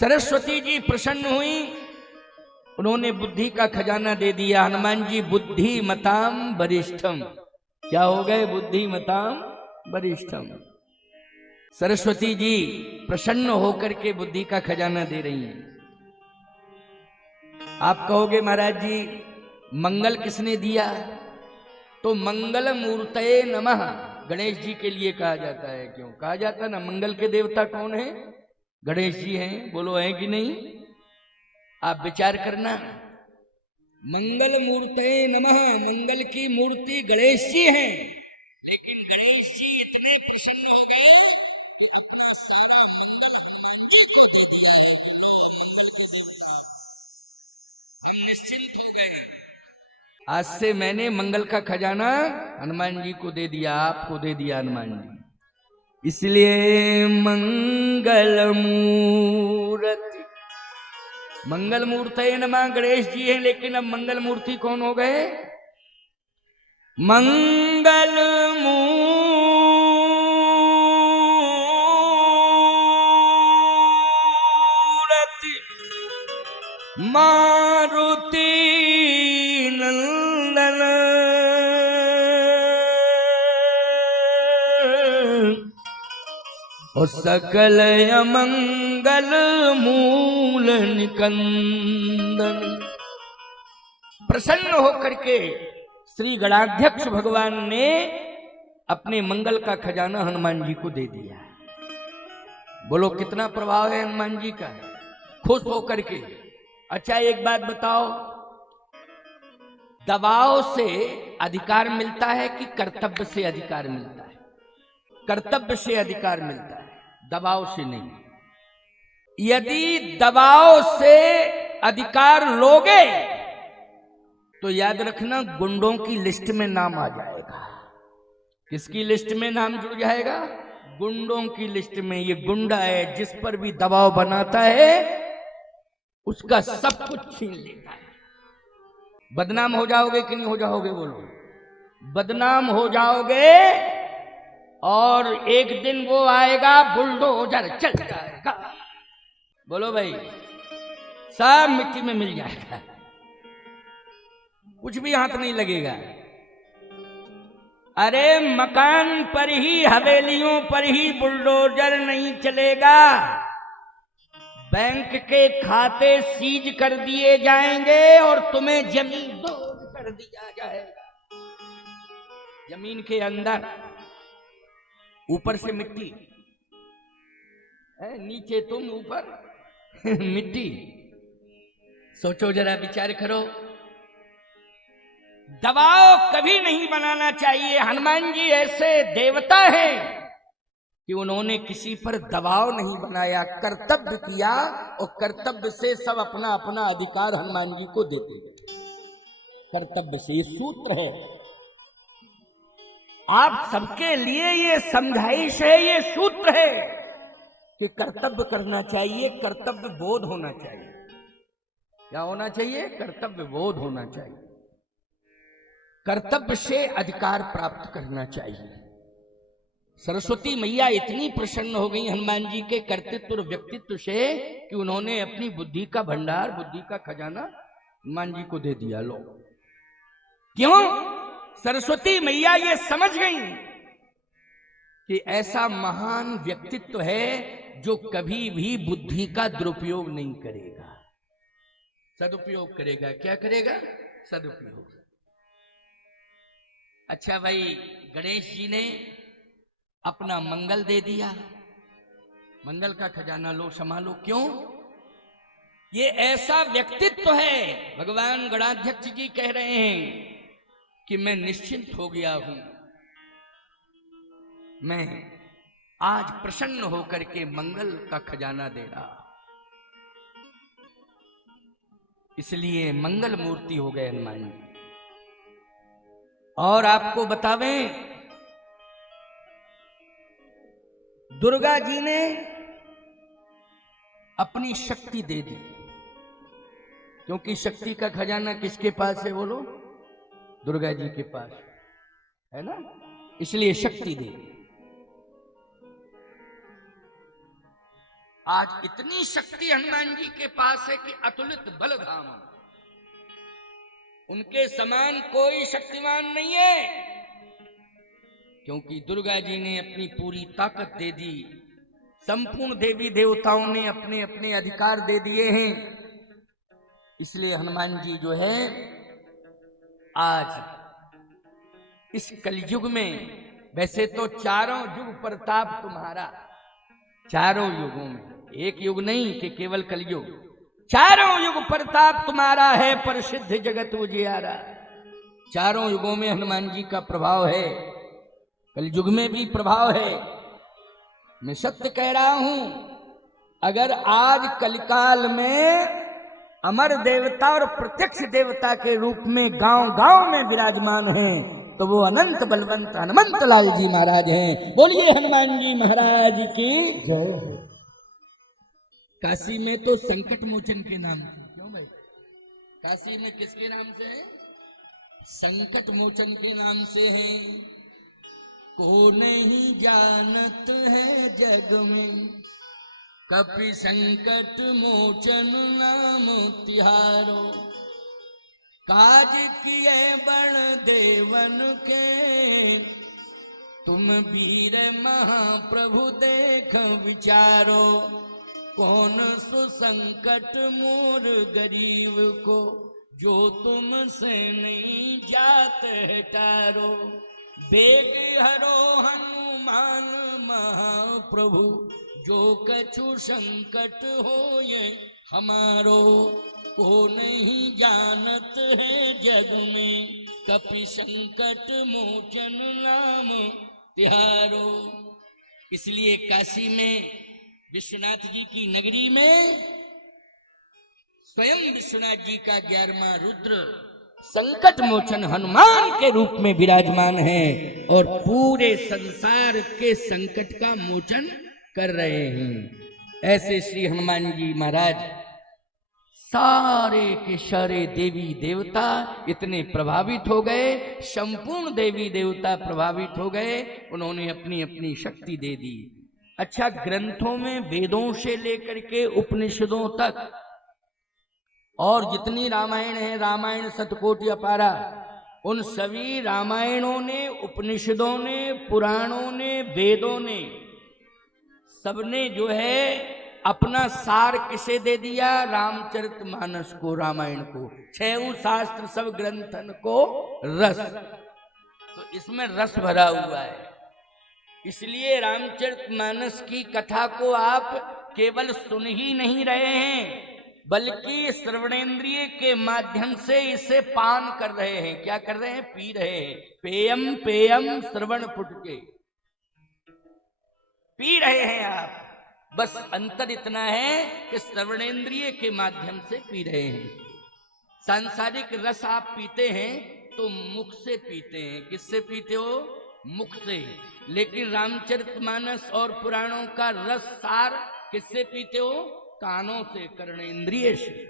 सरस्वती जी प्रसन्न हुई, उन्होंने बुद्धि का खजाना दे दिया। हनुमान जी बुद्धिमताम वरिष्ठम, क्या हो गए? बुद्धिमताम वरिष्ठम। सरस्वती जी प्रसन्न होकर के बुद्धि का खजाना दे रही हैं। आप कहोगे महाराज जी मंगल किसने दिया? तो मंगल मूर्तये नमः गणेश जी के लिए कहा जाता है। क्यों कहा जाता है ना? मंगल के देवता कौन है? गणेश जी हैं। बोलो हैं कि नहीं? आप विचार करना। मंगल मूर्तये नमः, मंगल की मूर्ति गणेश जी हैं, लेकिन गणेश जी इतने प्रसन्न हो गए तो अपना सारा मंगल हनुमान जी को दे दिया। हम निश्चिंत हो गए, आज से मैंने मंगल का खजाना हनुमान जी को दे दिया, आपको दे दिया हनुमान जी। इसलिए मंगल मूर्ति, मंगल मूर्तये नमः गणेश जी हैं, लेकिन अब मंगल मूर्ति कौन हो गए? मंगल मूर्ति मारुति नंदन, और सकल अमंगल मूल निकंदन। प्रसन्न होकर के श्री गणाध्यक्ष भगवान ने अपने मंगल का खजाना हनुमान जी को दे दिया। बोलो कितना प्रभाव है हनुमान जी का, खुश होकर के। अच्छा एक बात बताओ, दबाव से अधिकार मिलता है कि कर्तव्य से अधिकार मिलता है? कर्तव्य से अधिकार मिलता है, दबाव से नहीं। यदि दबाव से अधिकार लोगे तो याद रखना गुंडों की लिस्ट में नाम आ जाएगा। किसकी लिस्ट में नाम जुड़ जाएगा? गुंडों की लिस्ट में। ये गुंडा है, जिस पर भी दबाव बनाता है उसका सब कुछ छीन लेता है। बदनाम हो जाओगे कि नहीं हो जाओगे? बोलो बदनाम हो जाओगे, और एक दिन वो आएगा बुलडोजर चल जाएगा। बोलो भाई, सब मिट्टी में मिल जाएगा, कुछ भी हाथ नहीं लगेगा। अरे मकान पर ही, हवेलियों पर ही बुलडोजर नहीं चलेगा, बैंक के खाते सीज कर दिए जाएंगे और तुम्हें जमीन दोज कर दिया जाएगा। जमीन के अंदर ऊपर से मिट्टी है, नीचे तुम, ऊपर मिट्टी। सोचो जरा, विचार करो। दबाव कभी नहीं बनाना चाहिए। हनुमान जी ऐसे देवता हैं कि उन्होंने किसी पर दबाव नहीं बनाया, कर्तव्य किया, और कर्तव्य से सब अपना अपना अधिकार हनुमान जी को देते गए। कर्तव्य से, ये सूत्र है, आप सबके लिए ये समझाइश है, ये सूत्र है कि कर्तव्य करना चाहिए, कर्तव्य बोध होना चाहिए। क्या होना चाहिए? कर्तव्य बोध होना चाहिए। कर्तव्य से अधिकार प्राप्त करना चाहिए। सरस्वती मैया इतनी प्रसन्न हो गई हनुमान जी के कर्तृत्व और व्यक्तित्व से कि उन्होंने अपनी बुद्धि का भंडार, बुद्धि का खजाना हनुमान जी को दे दिया। लो, क्यों? सरस्वती मैया ये समझ गई कि ऐसा महान व्यक्तित्व है जो कभी भी बुद्धि का दुरुपयोग नहीं करेगा, सदुपयोग करेगा। क्या करेगा? सदुपयोग। अच्छा भाई, गणेश जी ने अपना मंगल दे दिया, मंगल का खजाना लो, संभालो। क्यों? ये ऐसा व्यक्तित्व है। भगवान गणाध्यक्ष जी कह रहे हैं कि मैं निश्चिंत हो गया हूं, मैं आज प्रसन्न होकर के मंगल का खजाना दे रहा, इसलिए मंगल मूर्ति हो गए हनुमान जी। और आपको बतावें, दुर्गा जी ने अपनी शक्ति दे दी, क्योंकि शक्ति का खजाना किसके पास है? बोलो, दुर्गा जी के पास है ना, इसलिए शक्ति दे दी। आज इतनी शक्ति हनुमान जी के पास है कि अतुलित बल धाम, उनके समान कोई शक्तिमान नहीं है, क्योंकि दुर्गा जी ने अपनी पूरी ताकत दे दी, संपूर्ण देवी देवताओं ने अपने अपने अधिकार दे दिए हैं। इसलिए हनुमान जी जो है आज इस कलयुग में, वैसे तो चारों युग प्रताप तुम्हारा, चारों युगों में, एक युग नहीं कि केवल कलयुग, चारों युग प्रताप तुम्हारा है, प्रसिद्ध जगत उजियारा। चारों युगों में हनुमान जी का प्रभाव है, कलयुग में भी प्रभाव है। मैं सत्य कह रहा हूं, अगर आज कलिकाल में अमर देवता और प्रत्यक्ष देवता के रूप में गांव गांव में विराजमान हैं, तो वो अनंत बलवंत हनुमंत लाल जी महाराज हैं। बोलिए हनुमान जी महाराज की जय। काशी में तो संकट मोचन के नाम से, क्यों भाई? काशी में किसके नाम से है? संकट मोचन के नाम से है। को नहीं जानत है जग में, कपि संकट मोचन नाम तिहारो। काज किए बण देवन के, तुम वीर महाप्रभु देख विचारो। कौन सु संकट मोर गरीब को, जो तुम से नहीं जात है तारो। बेग हरो हनुमान महाप्रभु, जो कछु संकट हो ये हमारो। को नहीं जानत है जग में, कपि संकट मोचन नाम तिहारो। इसलिए काशी में विश्वनाथ जी की नगरी में स्वयं विश्वनाथ जी का 11वां रुद्र संकट मोचन हनुमान के रूप में विराजमान है और पूरे संसार के संकट का मोचन कर रहे हैं। ऐसे श्री हनुमान जी महाराज सारे के सारे देवी देवता इतने प्रभावित हो गए, संपूर्ण देवी देवता प्रभावित हो गए, उन्होंने अपनी अपनी शक्ति दे दी। अच्छा, ग्रंथों में वेदों से लेकर के उपनिषदों तक और जितनी रामायण है, रामायण शतकोटि अपारा, उन सभी रामायणों ने, उपनिषदों ने, पुराणों ने, वेदों ने, सबने जो है अपना सार किसे दे दिया? रामचरितमानस को, रामायण को। 6 शास्त्र सब ग्रंथन को रस, तो इसमें रस भरा हुआ है। इसलिए रामचरितमानस की कथा को आप केवल सुन ही नहीं रहे हैं, बल्कि श्रवणेन्द्रिय के माध्यम से इसे पान कर रहे हैं। क्या कर रहे हैं? पी रहे हैं। पेयम पेयम श्रवण पुटके, पी रहे हैं आप। बस अंतर इतना है कि श्रवणेन्द्रिय के माध्यम से पी रहे हैं। सांसारिक रस आप पीते हैं तो मुख से पीते हैं। किससे पीते हो? मुख से। लेकिन रामचरितमानस और पुराणों का रस सार किससे पीते हो? कानों से, कर्णेंद्रिय से।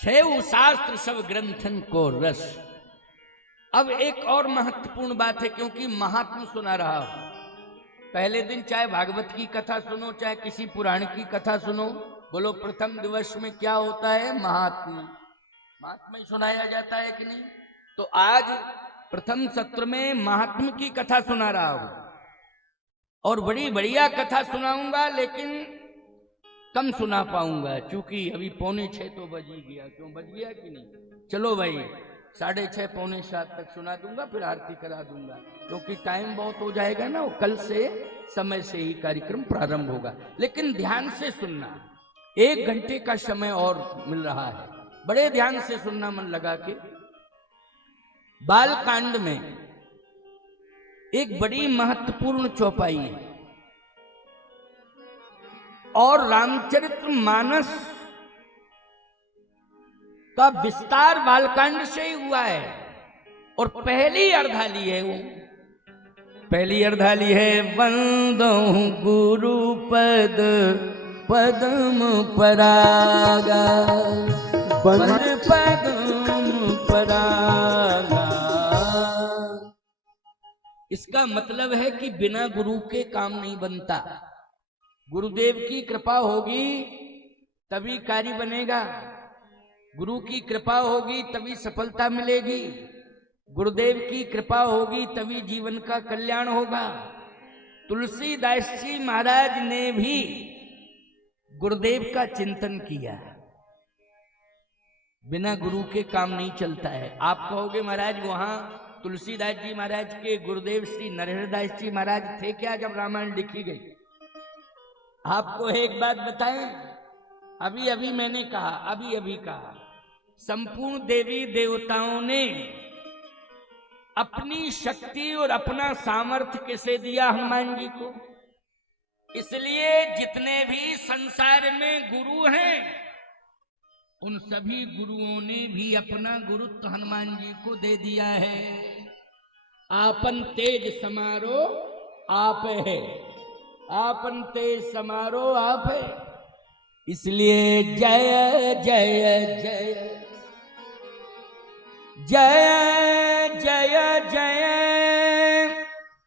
6 शास्त्र सब ग्रंथन को रस। अब एक और महत्वपूर्ण बात है, क्योंकि महात्मा सुना रहा हूं। पहले दिन चाहे भागवत की कथा सुनो, चाहे किसी पुराण की कथा सुनो, बोलो प्रथम दिवस में क्या होता है? महात्मा। महात्मा ही सुनाया जाता है कि नहीं? तो आज प्रथम सत्र में महात्मा की कथा सुना रहा हूं और बड़ी बढ़िया कथा सुनाऊंगा, लेकिन कम सुना पाऊंगा, क्योंकि अभी 6:45 तो बज ही गया। क्यों बज गया कि नहीं? चलो भाई 6:30 6:45 तक सुना दूंगा, फिर आरती करा दूंगा, क्योंकि टाइम बहुत हो जाएगा ना। कल से समय से ही कार्यक्रम प्रारंभ होगा, लेकिन ध्यान से सुनना। 1 घंटे का समय और मिल रहा है, बड़े ध्यान से सुनना, मन लगा के। बालकांड में एक बड़ी महत्वपूर्ण चौपाई है और रामचरितमानस का विस्तार बालकांड से ही हुआ है। और पहली अर्धाली है वो, पहली अर्धाली है वंदो गुरु पद पद्म परागा, बंद पद्म परागा। इसका मतलब है कि बिना गुरु के काम नहीं बनता। गुरुदेव की कृपा होगी तभी कार्य बनेगा, गुरु की कृपा होगी तभी सफलता मिलेगी, गुरुदेव की कृपा होगी तभी जीवन का कल्याण होगा। तुलसीदास जी महाराज ने भी गुरुदेव का चिंतन किया। बिना गुरु के काम नहीं चलता है। आप कहोगे महाराज वहां तुलसीदास जी महाराज के गुरुदेव श्री नरहरदास जी महाराज थे क्या जब रामायण लिखी गई? आपको एक बात बताएं, अभी अभी मैंने कहा, अभी कहा, संपूर्ण देवी देवताओं ने अपनी शक्ति और अपना सामर्थ्य किसे दिया? हनुमान जी को। इसलिए जितने भी संसार में गुरु हैं उन सभी गुरुओं ने भी अपना गुरुत्व हनुमान जी को दे दिया है। आपन तेज समारो आप है, आपन तेज समारो आप है। इसलिए जय जय जय जय जय जय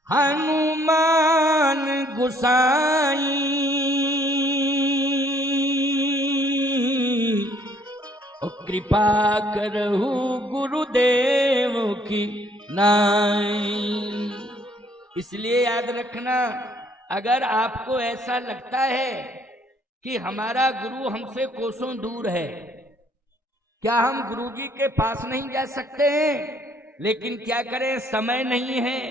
हनुमान गोसाई, कृपा करहु गुरुदेव की नाई। इसलिए याद रखना, अगर आपको ऐसा लगता है कि हमारा गुरु हमसे कोसों दूर है, क्या हम गुरुजी के पास नहीं जा सकते हैं? लेकिन क्या करें, समय नहीं है,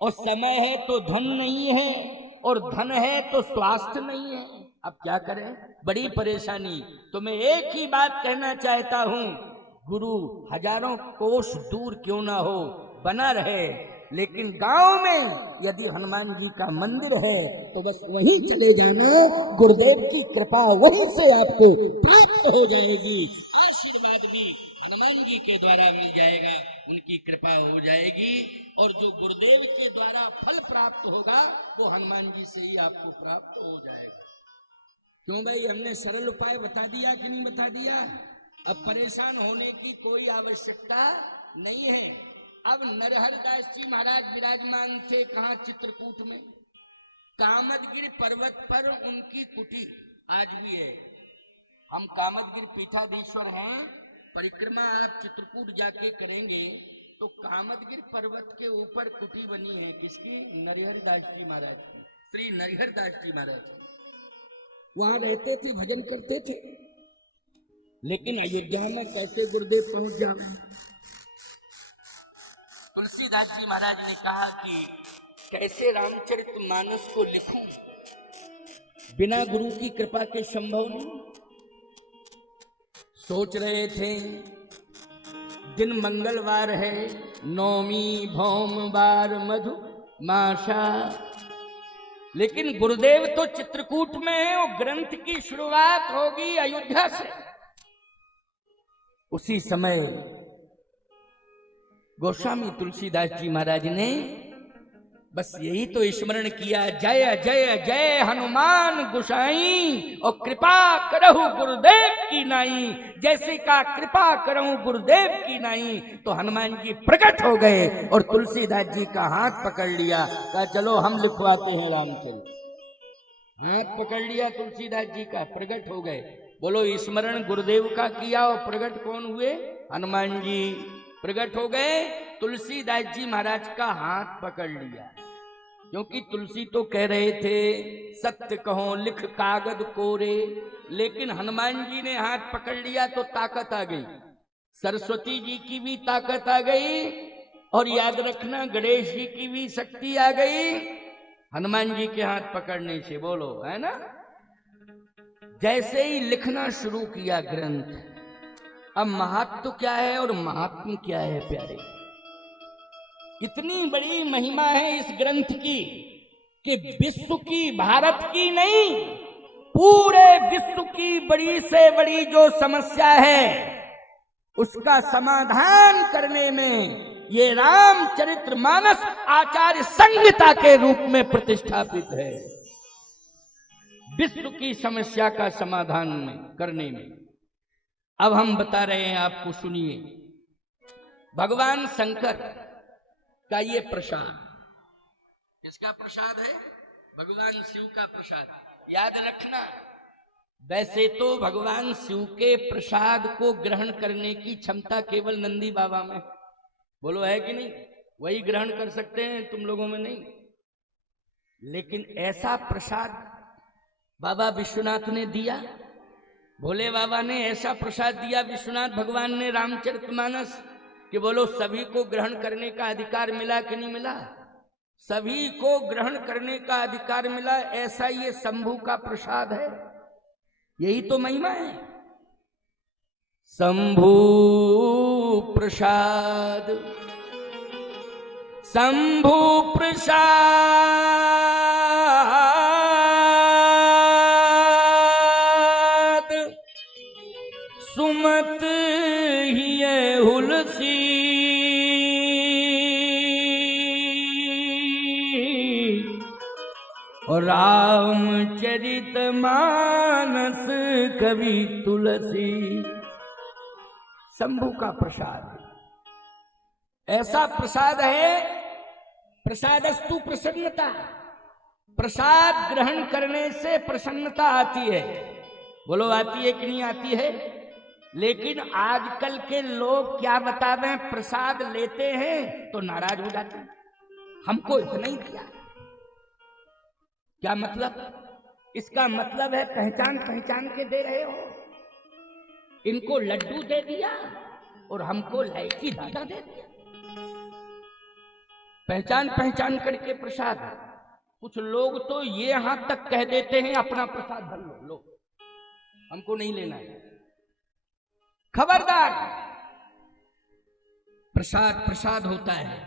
और समय है तो धन नहीं है, और धन है तो स्वास्थ्य नहीं है। अब क्या करें, बड़ी परेशानी। तो मैं एक ही बात कहना चाहता हूं, गुरु हजारों कोस दूर क्यों ना हो, बना रहे, लेकिन गांव में यदि हनुमान जी का मंदिर है तो बस वहीं चले जाना, गुरुदेव की कृपा वहीं से आपको प्राप्त हो जाएगी। आशीर्वाद भी हनुमान जी के द्वारा मिल जाएगा, उनकी कृपा हो जाएगी, और जो गुरुदेव के द्वारा फल प्राप्त होगा वो हनुमान जी से ही आपको प्राप्त हो जाएगा। क्यों भाई, हमने सरल उपाय बता दिया कि नहीं बता दिया? अब परेशान होने की कोई आवश्यकता नहीं है। अब नरहरदास जी महाराज विराजमान थे कहाँ? चित्रकूट में, कामदगिरि पर्वत पर उनकी कुटी आज भी है। हम कामदगिरि पीठाधीश्वर हैं, परिक्रमा आप चित्रकूट जाके करेंगे तो कामदगिरि पर्वत के ऊपर कुटी बनी है। किसकी? नरहरदास जी महाराज की, श्री नरहरदास जी महाराज की। वहां रहते थे, भजन करते थे। लेकिन अयोध्या में कैसे गुरुदेव पहुंच जाए? तुलसीदास जी महाराज ने कहा कि कैसे रामचरितमानस को लिखूं, बिना गुरु की कृपा के संभव नहीं। सोच रहे थे, दिन मंगलवार है, नौमी भौमवार मधु माशा, लेकिन गुरुदेव तो चित्रकूट में है, और ग्रंथ की शुरुआत होगी अयोध्या से। उसी समय गोस्वामी तुलसीदास जी महाराज ने बस यही तो स्मरण किया, जय जय जय हनुमान गोसाई, और कृपा करहु गुरुदेव की नाई। जैसे का कृपा करहु गुरुदेव की नाई, तो हनुमान जी प्रकट हो गए और तुलसीदास जी का हाथ पकड़ लिया, कहा चलो हम लिखवाते हैं रामचरित। हाथ पकड़ लिया तुलसीदास जी का, प्रकट हो गए। बोलो, स्मरण गुरुदेव का किया और प्रकट कौन हुए? हनुमान जी प्रकट हो गए। तुलसीदास जी महाराज का हाथ पकड़ लिया, क्योंकि तुलसी तो कह रहे थे सत्य कहो लिख कागज कोरे, लेकिन हनुमान जी ने हाथ पकड़ लिया तो ताकत आ गई, सरस्वती जी की भी ताकत आ गई, और याद रखना गणेश जी की भी शक्ति आ गई हनुमान जी के हाथ पकड़ने से। बोलो, है ना? जैसे ही लिखना शुरू किया ग्रंथ, अब महत्व क्या है और महात्म क्या है प्यारे? इतनी बड़ी महिमा है इस ग्रंथ की कि विश्व की, भारत की नहीं, पूरे विश्व की बड़ी से बड़ी जो समस्या है उसका समाधान करने में ये रामचरितमानस आचार्य संहिता के रूप में प्रतिष्ठापित है। विश्व की समस्या का समाधान करने में। अब हम बता रहे हैं आपको, सुनिए। भगवान शंकर का ये प्रसाद, किसका प्रसाद है? भगवान शिव का प्रसाद। याद रखना, वैसे तो भगवान शिव के प्रसाद को ग्रहण करने की क्षमता केवल नंदी बाबा में, बोलो है कि नहीं? वही ग्रहण कर सकते हैं, तुम लोगों में नहीं। लेकिन ऐसा प्रसाद बाबा विश्वनाथ ने दिया, भोले बाबा ने ऐसा प्रसाद दिया विश्वनाथ भगवान ने रामचरितमानस कि बोलो सभी को ग्रहण करने का अधिकार मिला कि नहीं मिला? सभी को ग्रहण करने का अधिकार मिला। ऐसा ये शंभू का प्रसाद है, यही तो महिमा है। शंभू प्रसाद, शंभू प्रसाद, सुमत ही हुलसी, और रामचरित मानस कवि तुलसी। शंभू का प्रसाद ऐसा प्रसाद है, प्रसादस्तु प्रसन्नता, प्रसाद ग्रहण करने से प्रसन्नता आती है। बोलो आती है कि नहीं आती है? लेकिन आजकल के लोग क्या बतावे, प्रसाद लेते हैं तो नाराज हो जाते हैं, हमको इतना ही दिया। क्या मतलब? इसका मतलब है पहचान पहचान के दे रहे हो। इनको लड्डू दे दिया और हमको इलायची दादा दे दिया, पहचान पहचान करके प्रसाद। कुछ लोग तो ये यहां तक कह देते हैं अपना प्रसाद भर लो, लो हमको नहीं लेना है। खबरदार, प्रसाद प्रसाद होता है।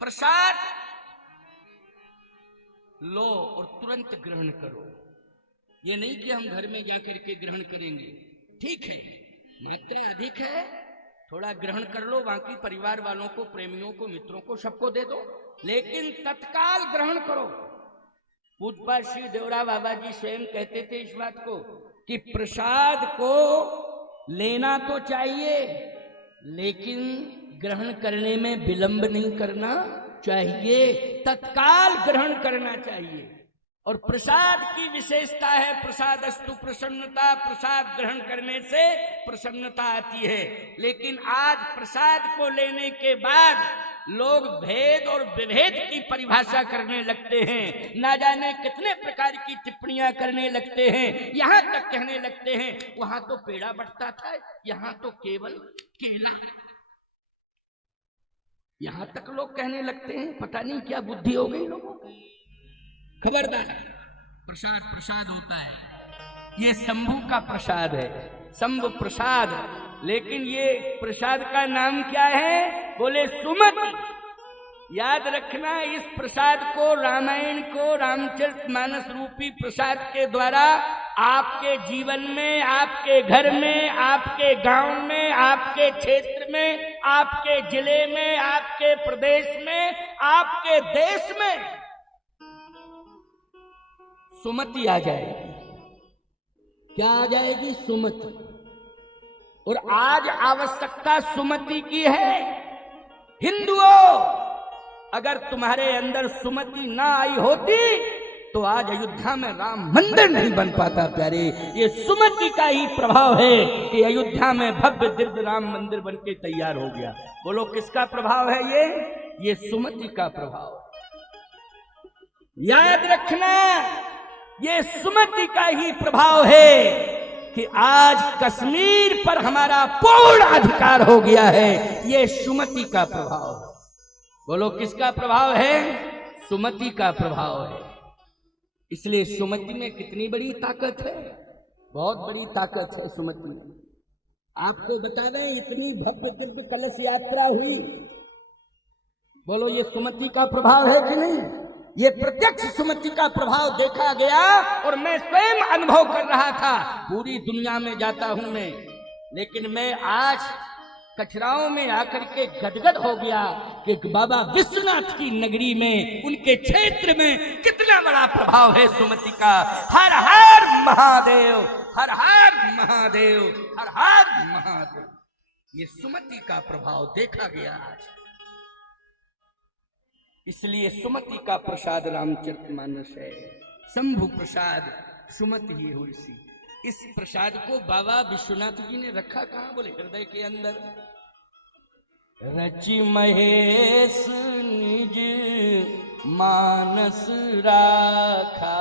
प्रसाद लो और तुरंत ग्रहण करो। ये नहीं कि हम घर में जाकर के ग्रहण करेंगे, ठीक है मात्रा अधिक है, थोड़ा ग्रहण कर लो, बाकी परिवार वालों को, प्रेमियों को, मित्रों को, सबको दे दो, लेकिन तत्काल ग्रहण करो। पूज्य श्री देवरा बाबा जी स्वयं कहते थे इस बात को कि प्रसाद को लेना तो चाहिए, लेकिन ग्रहण करने में विलंब नहीं करना चाहिए, तत्काल ग्रहण करना चाहिए। और प्रसाद की विशेषता है प्रसादस्तु प्रसन्नता, प्रसाद ग्रहण करने से प्रसन्नता आती है। लेकिन आज प्रसाद को लेने के बाद लोग भेद और विभेद की परिभाषा करने लगते हैं, ना जाने कितने प्रकार की टिप्पणियां करने लगते हैं, यहां तक कहने लगते हैं वहां तो पेड़ा बंटता था, यहां तो केवल केला, यहां तक लोग कहने लगते हैं। पता नहीं क्या बुद्धि हो गई लोगों को। खबरदार, प्रसाद प्रसाद होता है, ये शंभू का प्रसाद है, शंभु प्रसाद। लेकिन ये प्रसाद का नाम क्या है? बोले सुमति। याद रखना, इस प्रसाद को, रामायण को, रामचरितमानस रूपी प्रसाद के द्वारा आपके जीवन में, आपके घर में, आपके गांव में, आपके क्षेत्र में, आपके जिले में, आपके प्रदेश में, आपके देश में सुमति आ जाएगी। क्या आ जाएगी? सुमति। और आज आवश्यकता सुमति की है। हिंदुओं, अगर तुम्हारे अंदर सुमति ना आई होती तो आज अयोध्या में राम मंदिर नहीं बन पाता प्यारे। ये सुमति का ही प्रभाव है कि अयोध्या में भव्य दिव्य राम मंदिर बनके तैयार हो गया। बोलो किसका प्रभाव है ये सुमति का प्रभाव। याद रखना, ये सुमति का ही प्रभाव है कि आज कश्मीर पर हमारा पूर्ण अधिकार हो गया है। ये सुमति का प्रभाव है। बोलो किसका प्रभाव है? सुमति का प्रभाव है। इसलिए सुमति में कितनी बड़ी ताकत है, बहुत बड़ी ताकत है सुमति में। आपको बता दें, इतनी भव्य दिव्य कलश यात्रा हुई, बोलो ये सुमति का प्रभाव है कि नहीं? ये प्रत्यक्ष सुमति का प्रभाव देखा गया और मैं स्वयं अनुभव कर रहा था। पूरी दुनिया में जाता हूं मैं, लेकिन मैं आज कचराओं में आकर के गदगद हो गया कि बाबा विश्वनाथ की नगरी में, उनके क्षेत्र में कितना बड़ा प्रभाव है सुमति का। हर हर महादेव, हर हर महादेव, हर हर महादेव। ये सुमति का प्रभाव देखा गया आज। इसलिए सुमति का प्रसाद रामचरितमानस है। शंभु प्रसाद सुमत ही हुई सी। इस प्रसाद को बाबा विश्वनाथ जी ने रखा कहाँ? बोले हृदय के अंदर। रचि महेश निज मानस राखा,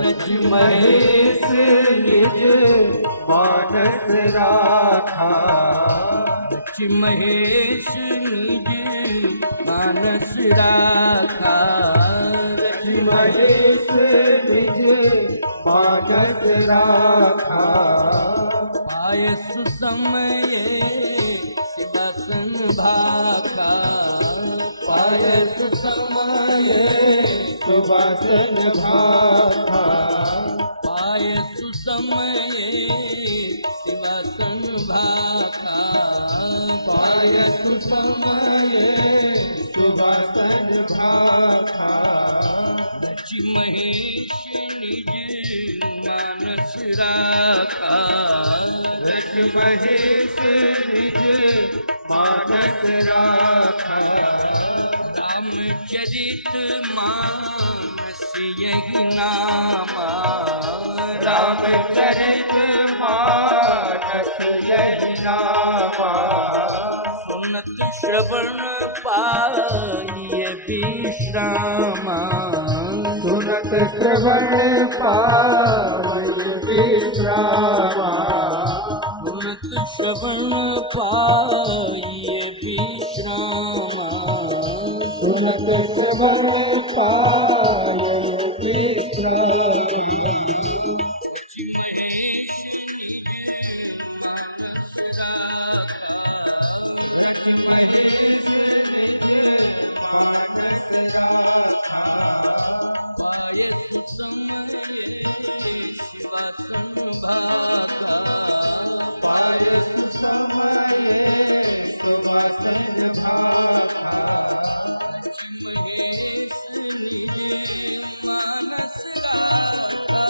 रचि महेश निज मानस राखा, रचि महेश निज मानस राखा, रचि महेश निज मानस राखा। पायस समय शिवासन भाखा, पायस समय सुवासन भाखा, पायस समय शिवासन भाखा, पायस समय सुवासन भाखा। रचि महेश निज मानस राखा, रचि महेश निज मानस राखा। रामचरित मानस यही नामा, रामचरित मानस यही नामा। सुनत श्रवण पाइय विश्रामा, सुनत श्रवण पाइय विश्रामा, सुनत श्रवण पाइय विश्रामा, सुनत श्रवण पाइय विश्रामा। रचि महेश निज मानस राखा, रचि महेश निज मानस राखा। पायस समय शिवासन भाखा, पायस समय सुवासन भाखा। महेश निज मानस राखा।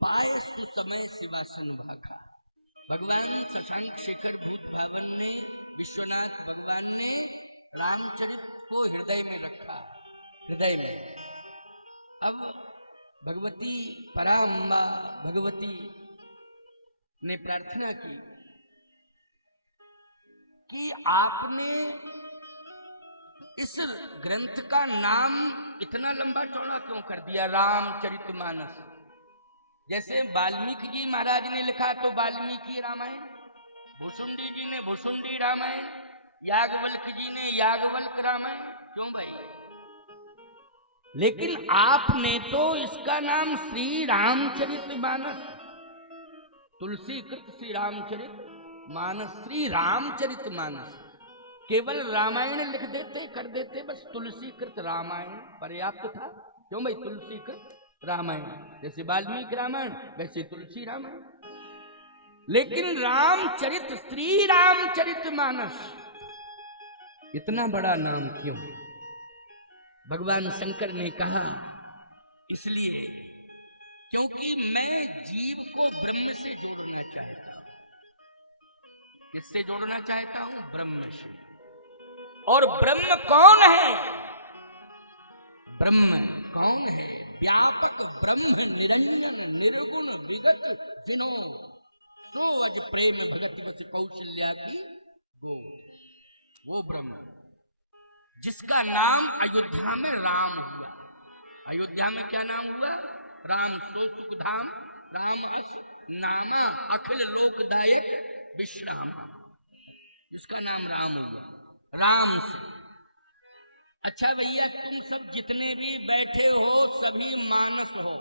पायस समय शिवासन भाखा। भगवान शशांक शेखर भगवान ने, विश्वनाथ भगवान ने रामचरित को हृदय में रखा, हृदय में। अब भगवती पराम्बा भगवती ने प्रार्थना की कि आपने इस ग्रंथ का नाम इतना लंबा चौड़ा क्यों कर दिया, रामचरितमानस। जैसे वाल्मीकि जी महाराज ने लिखा तो वाल्मीकि रामायण, भुसुंडी जी ने भुसुंडी रामायण, याज्ञवल्क्य जी ने याज्ञवल्क्य रामायण, क्यों भाई? लेकिन आपने तो इसका नाम श्री रामचरितमानस, तुलसी कृत श्री रामचरित मानस, श्री रामचरितमानस। केवल रामायण लिख देते कर देते, बस तुलसी कृत रामायण पर्याप्त था। क्यों भाई? तुलसी कृत रामायण, जैसे वाल्मीकि रामायण वैसे तुलसी रामायण। लेकिन रामचरित, श्री रामचरितमानस, इतना बड़ा नाम क्यों? भगवान शंकर ने कहा इसलिए क्योंकि मैं जीव को ब्रह्म से जोड़ना चाहता हूं। किससे जोड़ना चाहता हूं? ब्रह्म से। और ब्रह्म कौन है? ब्रह्म कौन है? व्यापक ब्रह्म निरंजन निर्गुण विगत जिनो सो अज प्रेम भगत बस कौशल्या की वो ब्रह्म जिसका नाम अयोध्या में राम हुआ। अयोध्या में क्या नाम हुआ? राम। सो सुख धाम राम अस नामा अखिल लोकदायक विश्रामा, जिसका नाम राम हुआ। राम से। अच्छा भैया, तुम सब जितने भी बैठे हो सभी मानस हो।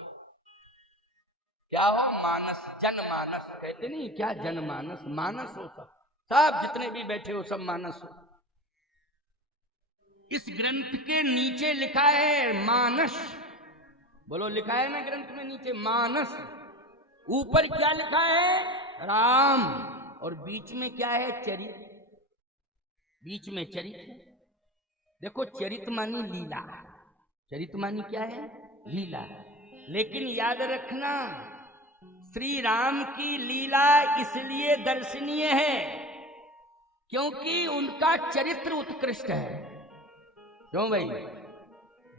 क्या हो? मानस। जनमानस कहते नहीं क्या? जनमानस, मानस हो सब। सब जितने भी बैठे हो सब मानस हो। इस ग्रंथ के नीचे लिखा है मानस। बोलो, लिखा है ना ग्रंथ में नीचे मानस। ऊपर क्या लिखा है? राम। और बीच में क्या है? चरित। बीच में चरित है। देखो, चरित मानी लीला। चरित मानी क्या है? लीला। लेकिन याद रखना, श्री राम की लीला इसलिए दर्शनीय है क्योंकि उनका चरित्र उत्कृष्ट है। क्यों भाई?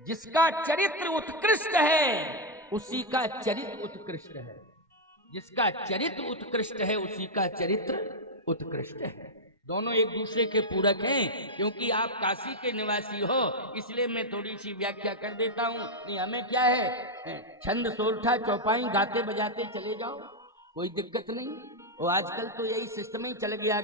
जिसका चरित्र उत्कृष्ट है उसी का चरित्र उत्कृष्ट है, जिसका चरित्र उत्कृष्ट है उसी का चरित्र उत्कृष्ट है। दोनों एक दूसरे के पूरक हैं। क्योंकि आप काशी के निवासी हो इसलिए मैं थोड़ी सी व्याख्या कर देता हूं। नहीं हमें क्या है, छंद सोरठा चौपाई गाते बजाते चले जाओ, कोई दिक्कत नहीं। और आजकल तो यही सिस्टम ही चल गया।